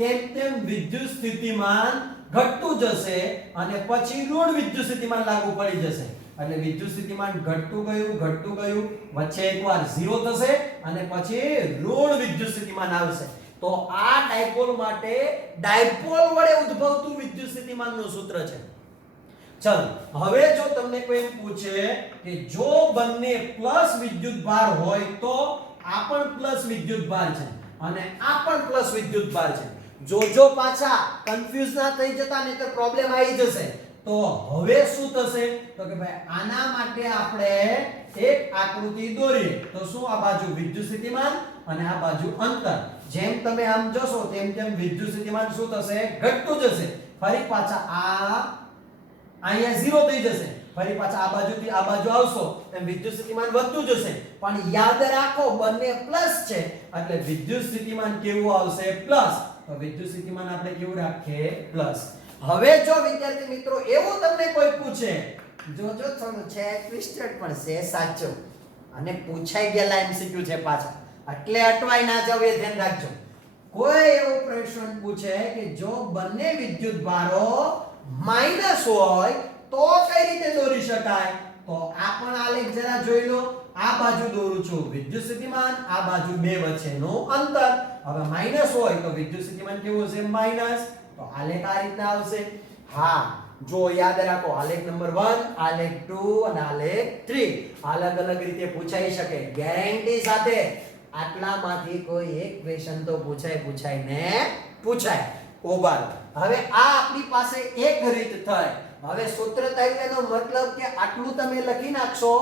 તેમ તેમ વિદ્યુત સ્થિતિમાન ઘટતું જશે અને પછી ઋણ વિદ્યુત સ્થિતિમાન લાગુ પડી જશે. એટલે વિદ્યુત સ્થિતિમાન ઘટતું ગયું, વચ્ચે એકવાર 0 થશે અને પછી ઋણ વિદ્યુત સ્થિતિમાન આવશે. તો આ ડાયપોલ માટે ડાયપોલ વડે ઉદ્ભવતું વિદ્યુત સ્થિતિમાનનું સૂત્ર છે. ચલો, હવે જો તમને કોઈ પૂછે કે જો બંને પ્લસ વિદ્યુતભાર હોય તો આ પણ પ્લસ વિદ્યુતભાર છે અને આ પણ પ્લસ વિદ્યુતભાર છે. જો પાછા કન્ફ્યુઝ ના થઈ જતા નહીં તો પ્રોબ્લેમ આવી જશે. તો હવે શું થશે? તો કે ભાઈ આના માટે આપણે એક આકૃતિ દોરીએ. તો શું? આ બાજુ વિદ્યુત સ્થિતિમાન અને આ બાજુ અંતર. જેમ તમે આમ જોશો તેમ તેમ વિદ્યુત સ્થિતિમાન શું થશે? ઘટતું જશે. ફરી પાછા અહીંયા 0 થઈ જશે. ફરી પાછા આ બાજુથી આ બાજુ આવશો તેમ વિદ્યુત સ્થિતિમાન વધતું જશે. પણ યાદ રાખો બંને પ્લસ છે એટલે વિદ્યુત સ્થિતિમાન કેવું આવશે? પ્લસ. તો વિદ્યુત સ્થિતિમાન આપણે કેવું રાખીએ? પ્લસ. હવે જો વિદ્યાર્થી મિત્રો એવું તમને કોઈ પૂછે, જોજો થોડું છે ટ્વિસ્ટેડ પણ છે સાચું અને પૂછાઈ ગયેલા MCQ છે પાછા, એટલે અટવાઈ ના જાવ એ ધ્યાન રાખજો. કોઈ એવો પ્રશ્ન પૂછે કે જો બંને વિદ્યુતભારો માઈનસ હોય તો કઈ રીતે દોરી શકાય? તો આ પણ આલેખ જરા જોઈ લો. આ બાજુ દોરું છું વિદ્યુત સ્થિતિમાન, આ બાજુ બે વચ્ચેનું અંતર. હવે માઈનસ હોય તો વિદ્યુત સ્થિતિમાન કેવું હશે? માઈનસ. તો આલેખ આ રીતના આવશે. હા, જો યાદ રાખો આલેખ નંબર 1, આલેખ 2 અને આલેખ 3 અલગ અલગ રીતે પૂછાઈ શકે. ગેરંટી સાથે આટલામાંથી કોઈ એક ક્વેશ્ચન તો પૂછાય ને પૂછાય. ઓબાર હવે આ આપણી પાસે એક રીત થઈ. હવે સૂત્ર તરીકેનો મતલબ કે આટલું તમે લખી નાખશો,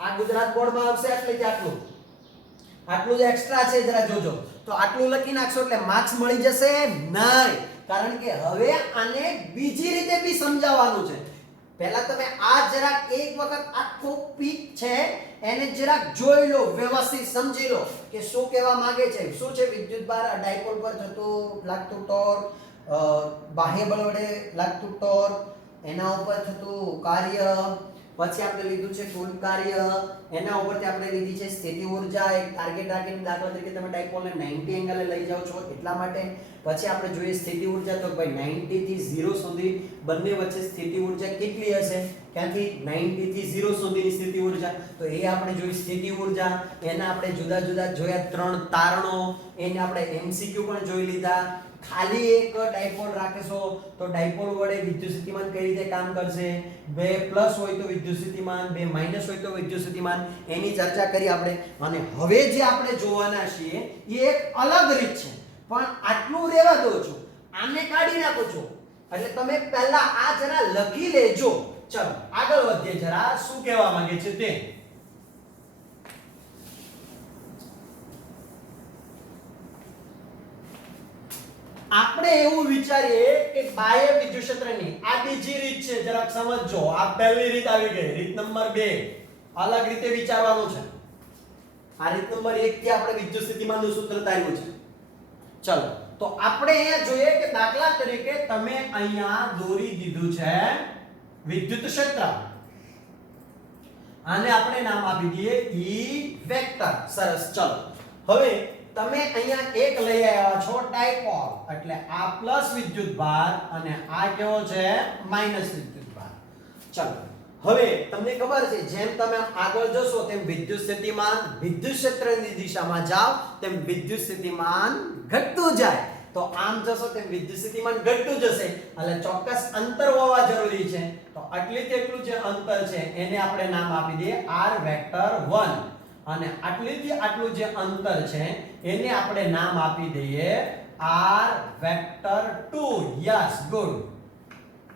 આ ગુજરાત બોર્ડમાં આવશે એટલે કે આટલું જ એક્સ્ટ્રા છે, જરા જોજો. તો આટલું લખી નાખશો એટલે માર્ક્સ મળી જશે નહીં, કારણ કે હવે આને બીજી રીતે બી સમજાવવાનું છે. પહેલા તમે આ જરાક એક વખત આખો પીક છે એને જરાક જોઈ લો, વ્યવસ્થિત સમજી લો કે શું કહેવા માંગે છે. શું છે? વિદ્યુતભાર ડાયપોલ પર થતું લાગતું ટોર્ક, બાહ્ય બળ વડે લાગતું ટોર્ક, એના ઉપર થતું કાર્ય, પછી આપણે લીધું છે કુલ કાર્ય, એના ઉપરથી આપણે લીધી છે સ્થિતિ ઊર્જા. એક ટાર્ગેટ રાખીને દાખલા તરીકે તમે ડાયપોલને 90 એંગલે લઈ જાઓ છો એટલા માટે. પછી આપણે જોઈએ સ્થિતિ ઊર્જા, તો ભાઈ 90 થી 0 સુધી બંને વચ્ચે સ્થિતિ ઊર્જા કેટલી હશે? ક્યાંથી? 90 થી 0 સુધીની સ્થિતિ ઊર્જા. તો એ આપણે જોઈ સ્થિતિ ઊર્જા. એના આપણે જુદા જુદા જોયા 3 તારણો, એને આપણે MCQ પણ જોઈ લીધા. ખાલી એક ડાયપોલ રાખશો તો ડાયપોલ વડે વિદ્યુત સ્થિતિમાન કઈ રીતે કામ કરશે, બે પ્લસ હોય તો વિદ્યુત સ્થિતિમાન, બે માઈનસ હોય તો વિદ્યુત સ્થિતિમાન, એની ચર્ચા કરી આપણે. અને હવે જે આપણે જોવાના છીએ એ એક અલગ રીત છે, પણ આટલું રહેવા દો છો, આને કાઢી નાખો છો. એટલે તમે પહેલા આ જરા લખી લેજો. ચલો આગળ વધીએ, જરા શું કહેવા માંગે છે તે. આપણે એવું વિચારીએ કે બાહ્ય વિદ્યુત ક્ષેત્રની આ બીજી રીત છે, જરાક સમજજો. આ પહેલી રીત આવી ગઈ, રીત નંબર 2 અલગ રીતે વિચારવાનું છે. આ રીત નંબર 1 થી આપણે વિદ્યુત સ્થિતિમાનનું સૂત્ર તાર્યું છે. ચલો તો આપણે અહીંયા જોઈએ કે દાખલા તરીકે તમે અહીંયા દોરી દીધું છે વિદ્યુત ક્ષેત્ર. આને આપણે નામ આપી દઈએ E વેક્ટર. સરસ. ચલો હવે તમે અહીંયા એક લઈ આવ્યા છો ડાયપોલ, એટલે આ પ્લસ વિદ્યુતભાર અને આ કેવો છે માઈનસ વિદ્યુતભાર. ચલો હવે તમને ખબર છે જેમ તમે આગળ જશો તેમ વિદ્યુત સ્થિતિમાન વિદ્યુત ક્ષેત્રની દિશામાં જાવ તેમ વિદ્યુત સ્થિતિમાન ઘટતું જાય. તો આમ જશો તેમ વિદ્યુત સ્થિતિમાન ઘટતું જશે, એટલે ચોક્કસ અંતર હોવા જરૂરી છે. તો આટલી તેટલું જે અંતર છે એને આપણે નામ આપી દઈએ r વેક્ટર 1 અને આટલીથી આટલું જે અંતર છે એને આપણે નામ આપી દઈએ r વેક્ટર 2. Yes, good.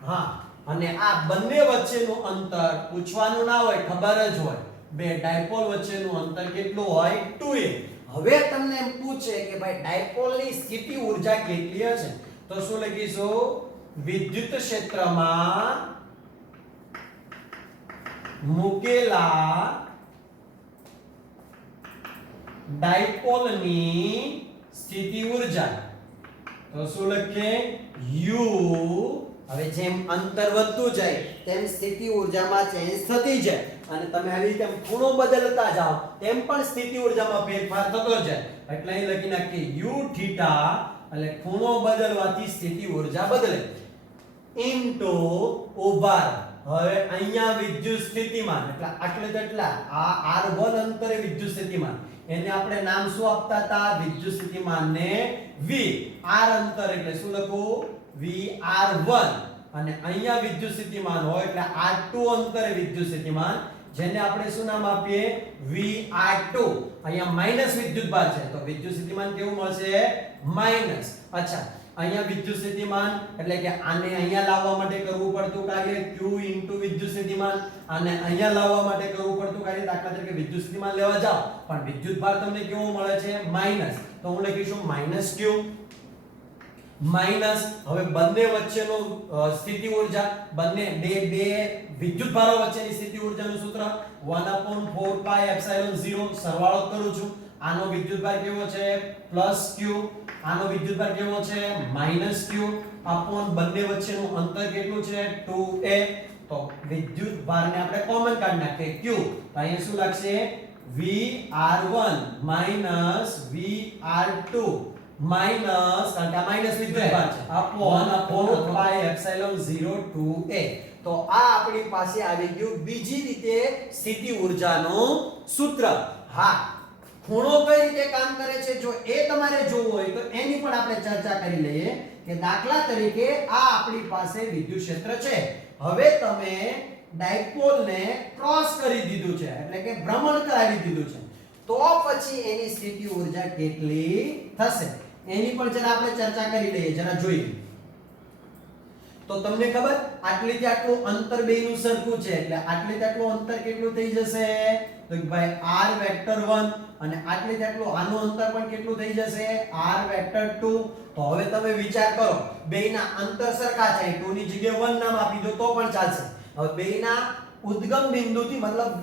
હા, અને આ બંને વચ્ચેનું અંતર પૂછવાનું ના હોય, ખબર જ હોય. બે ડાયપોલ વચ્ચેનું અંતર કેટલું હોય 2a. હવે તમને એમ પૂછે કે ભાઈ ડાયપોલની સ્થિતિ ઊર્જા કેટલી હશે, તો શું લખીશું, વિદ્યુત ક્ષેત્રમાં મૂકેલા ડાયપોલની સ્થિતિ ઊર્જા. તો શું લખીએ, u. હવે જેમ અંતર વધતું જાય તેમ સ્થિતિ ઊર્જામાં ચેન્જ થતી જાય, અને તમે આવી રીતે ખૂણો બદલતા જાઓ તેમ પણ સ્થિતિ ઊર્જામાં ફેરફાર થતો જાય. એટલે અહીં લખી નાખીએ u થીટા, એટલે ખૂણો બદલવાથી સ્થિતિ ઊર્જા બદલે, ઇન્ટુ ઉભાર. હવે અહીંયા વિદ્યુત સ્થિતિમાન એટલે આટલે તેટલા આ r1 અંતરે વિદ્યુત સ્થિતિમાન, એને આપણે નામ શું આપતા હતા, વિદ્યુત સ્થિતિમાનને v. r અંતર એટલે શું લખું, vr1. અને અહીંયા વિદ્યુત સ્થિતિમાન હોય એટલે r2 અંતરે વિદ્યુત સ્થિતિમાન, જેને આપણે શું નામ આપીએ, vr2. અહીંયા માઈનસ વિદ્યુતભાર છે તો વિદ્યુત સ્થિતિમાન કેવું મળશે, માઈનસ. અચ્છા, અહીંયા વિદ્યુત સ્થિતિમાન એટલે કે આને અહીંયા લાવવા માટે કરવું પડતું કાર્ય q ઇન્ટુ વિદ્યુત સ્થિતિમાન, અને અહીંયા લાવવા માટે કરવું પડતું કાર્ય, દાખલા તરીકે વિદ્યુત સ્થિતિમાન લેવા જાઓ પણ વિદ્યુતભાર તમને કેવો મળે છે, માઈનસ. તો હું લખીશું માઈનસ q માઈનસ. હવે બંને વચ્ચેનો સ્થિતિ ઊર્જા, બંને બે વિદ્યુતભારો વચ્ચેની સ્થિતિ ઊર્જાનું સૂત્ર 1/4πε0 સરવાળો કરું છું. આનો વિદ્યુતભાર કેવો છે, પ્લસ q, આનો વિદ્યુતભાર કેવો છે, માઈનસ q, અપોન બંને વચ્ચેનું અંતર કેટલું છે, 2a. તો વિદ્યુતભારને આપણે કોમન કાઢી નાખીએ q, તો અહીંયા શું લાગશે, vr1 માઈનસ vr2 માઈનસ, કારણ કે આ માઈનસ વિદ્યુતભાર છે, અપોન 4πε0 તો આ આપણી પાસે આવી ગયું બીજી રીતે સ્થિતિ ઊર્જાનું સૂત્ર. હા, ખૂણો કઈ રીતે કામ કરે છે જો એ તમારે જોવું હોય તો એની પણ આપણે ચર્ચા કરી લઈએ. કે દાખલા તરીકે આ આપણી પાસે વિદ્યુત ક્ષેત્ર છે. હવે તમે ડાયપોલને ક્રોસ કરી દીધું છે, એટલે કે ભ્રમણ કરાવી દીધું છે, તો પછી એની સ્થિતિ ઊર્જા કેટલી થશે એની પણ જરા આપણે ચર્ચા કરી લઈએ, જરા જોઈએ. તો તમને ખબર, આટલીથી આટલું અંતર બેયનું સરખું છે એટલે આટલીથી આટલું અંતર કેટલું થઈ જશે, તો ભાઈ r વેક્ટર 1, અને આટલીથી આટલું આનું અંતર પણ કેટલું થઈ જશે, r વેક્ટર 2. તો હવે તમે વિચાર કરો, બેયના અંતર સરખા છે, 2 ની જગ્યાએ 1 નામ આપી દો તો પણ ચાલશે. હવે બેયના ઉદ્ગમ બિંદુથી મતલબ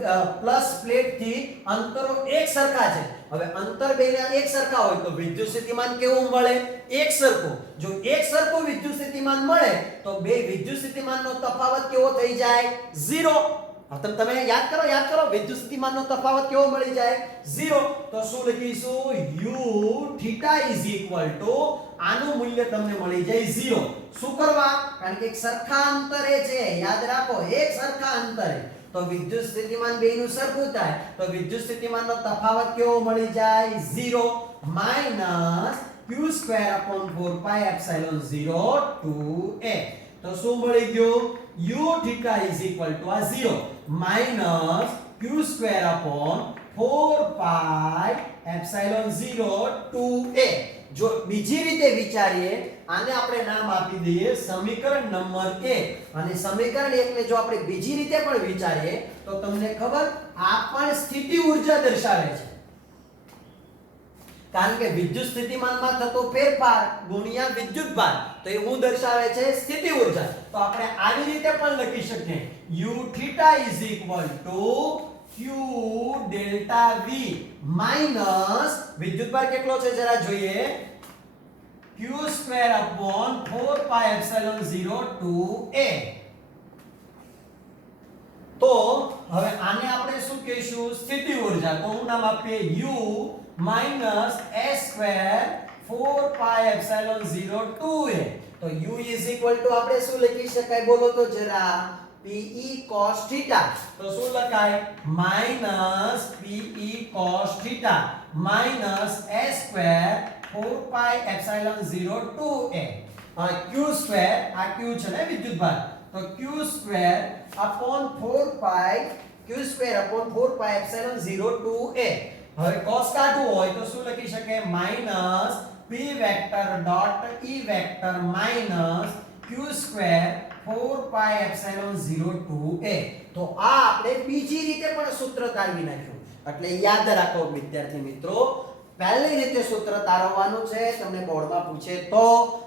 પ્લસ પ્લેટ થી અંતરો એક સરખા છે. હવે અંતર બેના એક સરખા હોય તો વિદ્યુત સ્થિતિમાન કેવું મળે, એક સરખું. જો એક સરખું વિદ્યુત સ્થિતિમાન મળે તો બે વિદ્યુત સ્થિતિમાનનો તફાવત કેવો થઈ જાય, 0. તમે યાદ કરો વિદ્યુત સ્થિતિમાનનો તફાવત કેવો મળી જાય, 0. તો શું લખીશું, u θ આનું મૂલ્ય તમને મળી જાય 0. શું કરવા, કારણ કે એક સરખા અંતરે છે, યાદ રાખો એક સરખા અંતરે, તો વિદ્યુત સ્થિતિમાન બેયનું સરખું થાય તો વિદ્યુત સ્થિતિમાનનો તફાવત કેવો મળી જાય, 0 minus q square upon 4 pi epsilon 0 2a તો શું મળી ગયું u theta is equal to આ 0 minus q square upon 4 pi epsilon 0 2a જો બીજી રીતે વિચારીએ આને આપણે નામ આપી દઈએ સમીકરણ નંબર 1 અને સમીકરણ 1 ને જો આપણે બીજી રીતે પણ વિચારીએ તો તમને ખબર આ પણ સ્થિતિ ઊર્જા દર્શાવે છે કારણ કે વિદ્યુત સ્થિતિમાનમાં થતો ફેરફાર ગુણ્યા વિદ્યુત ભાર તો એ શું દર્શાવે છે સ્થિતિ ઊર્જા તો આપણે આવી રીતે પણ લખી શકીએ u theta is equal to q delta v minus વિદ્યુત ભાર કેટલો છે જરા જોઈએ q square upon 4 pi epsilon 0 2a તો હવે આને આપણે શું કહીશું સ્થિતિ ઊર્જા તો હું નામ આપીએ u minus s square 4 pi epsilon 0 2a તો u is equal to આપણે શું લખી શકાય બોલો તો જરા pe cos theta તો શું લખાય minus pe cos theta minus s square 4 pi epsilon 0 2a q square આ q છે ને વિદ્યુત ભાર તો q square upon 4 pi q square upon 4 pi epsilon 0 2a હવે cos કાઢવું હોય તો શું લખી શકે minus p vector dot e vector minus q square 4 pi epsilon 0 2a તો આ આપણે બીજી રીતે પણ સૂત્ર તારવી નાખ્યું એટલે યાદ રાખો વિદ્યાર્થી મિત્રો પહેલી રીતે સૂત્ર તારવવાનું છે તમને બોર્ડમાં પૂછે તો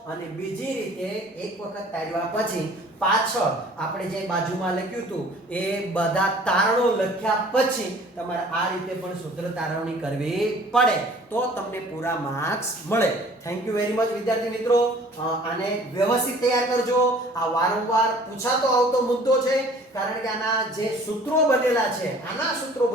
અને બીજી રીતે એક વખત તારવ્યા પછી પાછળ આપણે જે બાજુમાં લખ્યું હતું એ બધા તારણો લખ્યા પછી તમારે આ રીતે પણ સૂત્ર તારવણી કરવી પડે તો તમને પૂરા માર્ક્સ મળે થેન્ક યુ વેરી મચ વિદ્યાર્થી મિત્રો આને વ્યવસ્થિત તૈયાર કરજો આ વારંવાર પૂછાતો આવતો મુદ્દો છે કારણ કે આના જે સૂત્રો બનેલા છે આના સૂત્રો